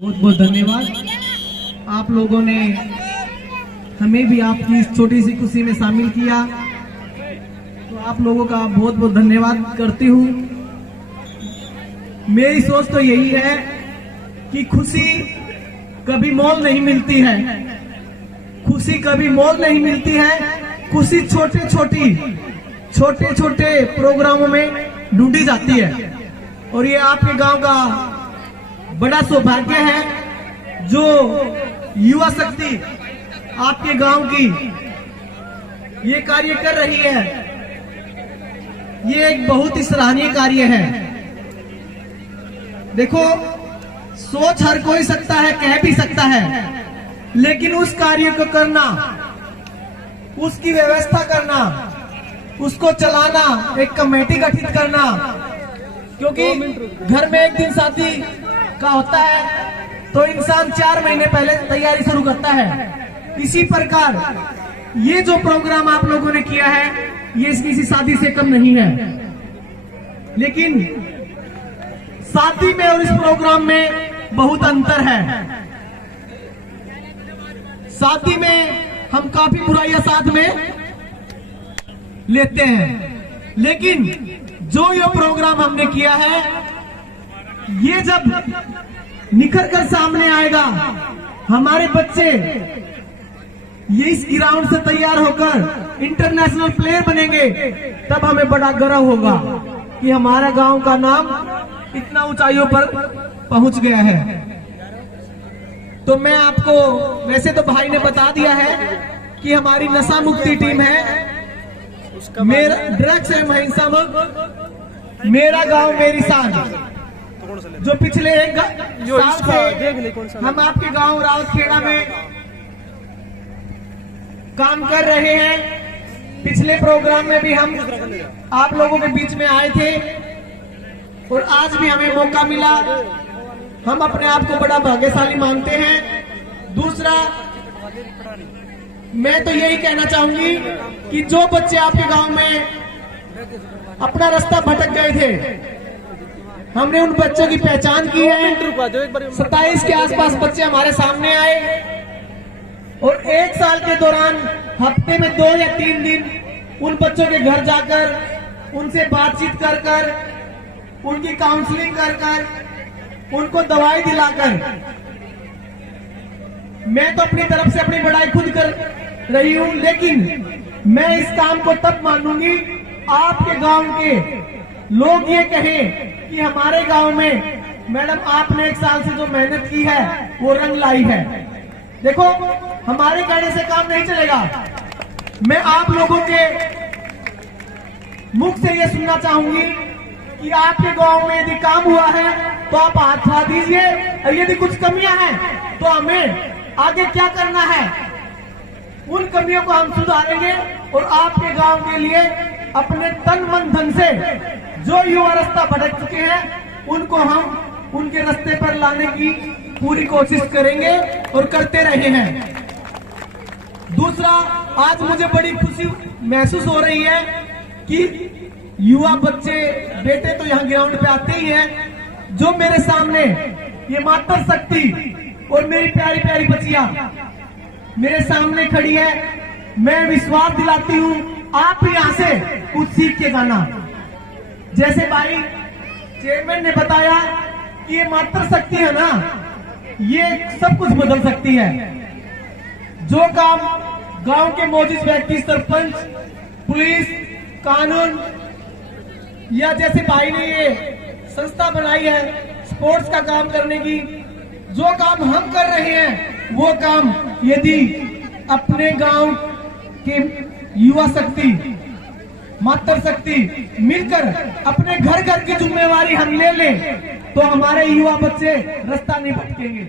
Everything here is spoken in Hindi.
बहुत बहुत धन्यवाद। आप लोगों ने हमें भी आपकी इस छोटी सी खुशी में शामिल किया, तो आप लोगों का बहुत बहुत धन्यवाद करती हूँ। मेरी सोच तो यही है कि खुशी कभी मोल नहीं मिलती है, खुशी कभी मोल नहीं मिलती है। खुशी छोटे छोटे प्रोग्रामों में ढूंढी जाती है, और ये आपके गांव का बड़ा सौभाग्य है जो युवा शक्ति आपके गांव की ये कार्य कर रही है। ये एक बहुत ही सराहनीय कार्य है। देखो, सोच हर कोई सकता है, कह भी सकता है, लेकिन उस कार्य को करना, उसकी व्यवस्था करना, उसको चलाना, एक कमेटी गठित करना, क्योंकि घर में एक दिन शादी का होता है तो इंसान 4 महीने पहले तैयारी शुरू करता है। इसी प्रकार ये जो प्रोग्राम आप लोगों ने किया है, ये किसी शादी से कम नहीं है। लेकिन शादी में और इस प्रोग्राम में बहुत अंतर है। शादी में हम काफी बुराइयां साथ में लेते हैं, लेकिन जो ये प्रोग्राम हमने किया है, ये जब निखर कर सामने आएगा, हमारे बच्चे ये इस ग्राउंड से तैयार होकर इंटरनेशनल प्लेयर बनेंगे, तब हमें बड़ा गर्व होगा कि हमारा गांव का नाम इतना ऊंचाइयों पर पहुंच गया है। तो मैं आपको, वैसे तो भाई ने बता दिया है कि हमारी नशा मुक्ति टीम है, मेरा ड्रग्स एवं हिंसा मुक्त मेरा गांव मेरी शान, जो पिछले 1 साल से हम आपके गांव रावतखेड़ा में काम कर रहे हैं। पिछले प्रोग्राम में भी हम आप लोगों के बीच में आए थे, और आज भी हमें मौका मिला। हम अपने आप को बड़ा भाग्यशाली मानते हैं। दूसरा, मैं तो यही कहना चाहूंगी कि जो बच्चे आपके गांव में अपना रास्ता भटक गए थे, हमने उन बच्चों की पहचान की है। 27 के आसपास बच्चे हमारे सामने आए, और 1 साल के दौरान हफ्ते में 2 या 3 दिन उन बच्चों के घर जाकर उनसे बातचीत कर कर, उनकी काउंसलिंग कर कर, उनको दवाई दिलाकर, मैं तो अपनी तरफ से अपनी बड़ाई खुद कर रही हूं, लेकिन मैं इस काम को तब मानूंगी आपके गांव के लोग ये कहें कि हमारे गांव में मैडम आपने 1 साल से जो मेहनत की है वो रंग लाई है। देखो, हमारे कहने से काम नहीं चलेगा। मैं आप लोगों के मुख से ये सुनना चाहूंगी कि आपके गांव में यदि काम हुआ है तो आप हाथ उठा दीजिए, और यदि कुछ कमियां हैं तो हमें आगे क्या करना है, उन कमियों को हम सुधारेंगे, और आपके गांव के लिए अपने तन मन धन से जो युवा रास्ता भटक चुके हैं उनको हम उनके रास्ते पर लाने की पूरी कोशिश करेंगे और करते रहे हैं। दूसरा, आज मुझे बड़ी खुशी महसूस हो रही है कि युवा बच्चे बेटे तो यहाँ ग्राउंड पे आते ही हैं, जो मेरे सामने ये मातृ शक्ति और मेरी प्यारी प्यारी बच्चियां मेरे सामने खड़ी है। मैं विश्वास दिलाती हूँ, आप भी यहाँ से कुछ सीख के जाना। जैसे भाई चेयरमैन ने बताया कि ये मातृ शक्ति है ना, ये सब कुछ बदल सकती है। जो काम गांव के मौजूद व्यक्ति, सरपंच, पुलिस, कानून, या जैसे भाई ने ये संस्था बनाई है स्पोर्ट्स का काम करने की, जो काम हम कर रहे हैं वो काम यदि अपने गांव के युवा शक्ति, मातृ शक्ति मिलकर अपने घर घर की जिम्मेवारी हम ले लें, तो हमारे युवा बच्चे रास्ता नहीं भटकेंगे।